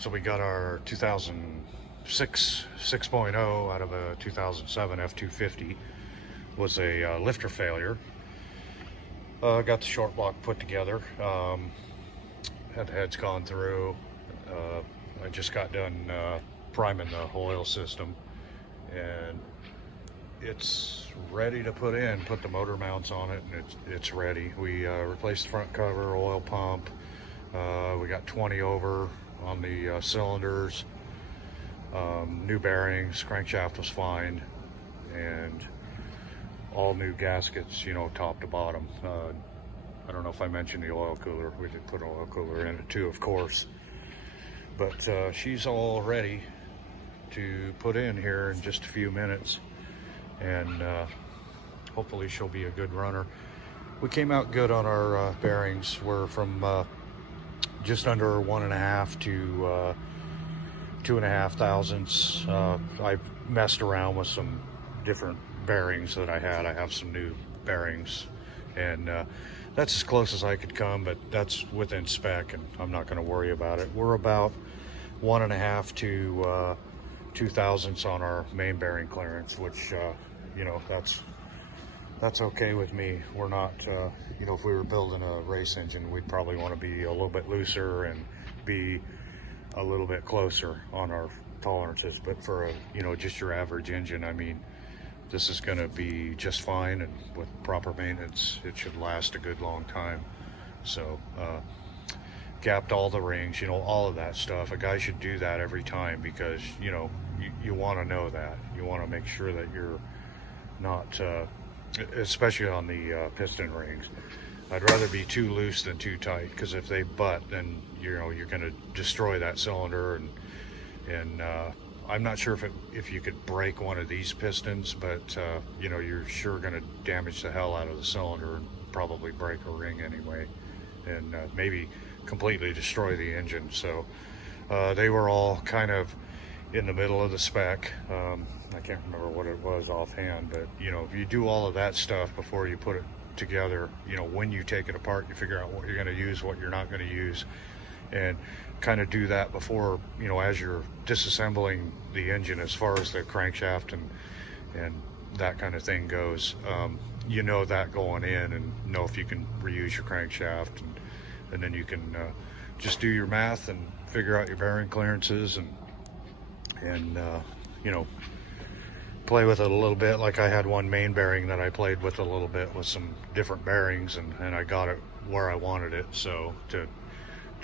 So we got our 2006 6.0 out of a 2007 F250. Was a lifter failure. Got the short block put together. Had the heads gone through. I just got done priming the oil system, and it's ready to put in. Put the motor mounts on it, and it's ready. We replaced the front cover, oil pump. We got 20 over on the cylinders, new bearings, crankshaft was fine, and all new gaskets, you know, top to bottom. I don't know if I mentioned the oil cooler. We did put an oil cooler in it too, of course. But she's all ready to put in here in just a few minutes, and hopefully she'll be a good runner. We came out good on our bearings. We're from just under 1.5 to 2.5 thousandths. I've messed around with some different bearings that I had. I have some new bearings, and that's as close as I could come, but that's within spec, and I'm not going to worry about it. We're about 1.5 to 2 thousandths on our main bearing clearance, which you know, that's okay with me. We're not, you know, if we were building a race engine, we'd probably want to be a little bit looser and be a little bit closer on our tolerances. But for a, you know, just your average engine, I mean, this is going to be just fine, and with proper maintenance, it should last a good long time. So, gapped all the rings, you know, all of that stuff. A guy should do that every time, because, you know, you want to know that. You want to make sure that you're not, especially on the piston rings. I'd rather be too loose than too tight, because if they butt, then, you know, you're going to destroy that cylinder. And I'm not sure if you could break one of these pistons, but you know, you're sure going to damage the hell out of the cylinder and probably break a ring anyway, and maybe completely destroy the engine. So they were all kind of in the middle of the spec. I can't remember what it was offhand, but you know, if you do all of that stuff before you put it together, you know, when you take it apart, you figure out what you're going to use, what you're not going to use, and kind of do that before, you know, as you're disassembling the engine, as far as the crankshaft and that kind of thing goes. You know that going in, and know if you can reuse your crankshaft, and then you can just do your math and figure out your bearing clearances, and you know, play with it a little bit. Like I had one main bearing that I played with a little bit with some different bearings, and I got it where I wanted it, so to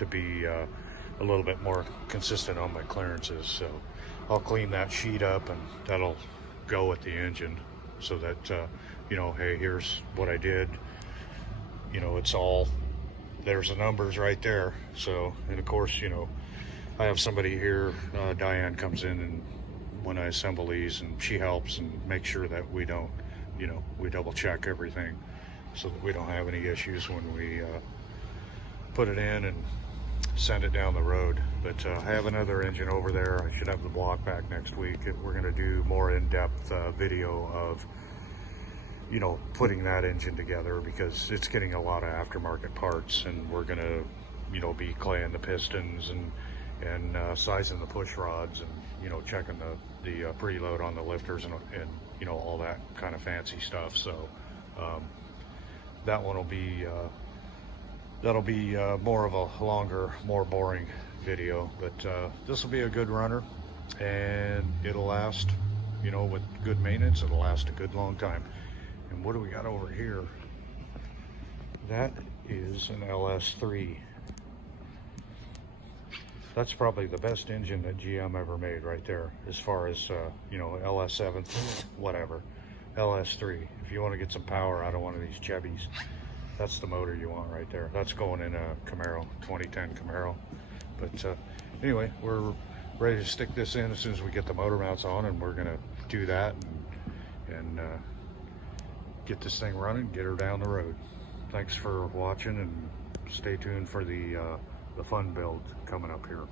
be a little bit more consistent on my clearances. So I'll clean that sheet up, and that'll go with the engine, so that you know, hey, here's what I did. You know, it's all, there's the numbers right there. So, and of course, you know, I have somebody here, Diane comes in, and when I assemble these, and she helps and makes sure that we don't, you know, we double check everything so that we don't have any issues when we put it in and send it down the road. But I have another engine over there. I should have the block back next week. We're going to do more in-depth video of, you know, putting that engine together, because it's getting a lot of aftermarket parts, and we're going to, you know, be claying the pistons and sizing the push rods, and, you know, checking the preload on the lifters, and you know, all that kind of fancy stuff. So that one will be that'll be more of a longer, more boring video, but this will be a good runner, and it'll last, you know, with good maintenance, it'll last a good long time. And what do we got over here? That is an LS3. That's probably the best engine that GM ever made right there, as far as, you know, LS7, whatever. LS3, if you want to get some power out of one of these Chevys, that's the motor you want right there. That's going in a Camaro, 2010 Camaro. But anyway, we're ready to stick this in as soon as we get the motor mounts on, and we're gonna do that and get this thing running, get her down the road. Thanks for watching, and stay tuned for the fun build coming up here.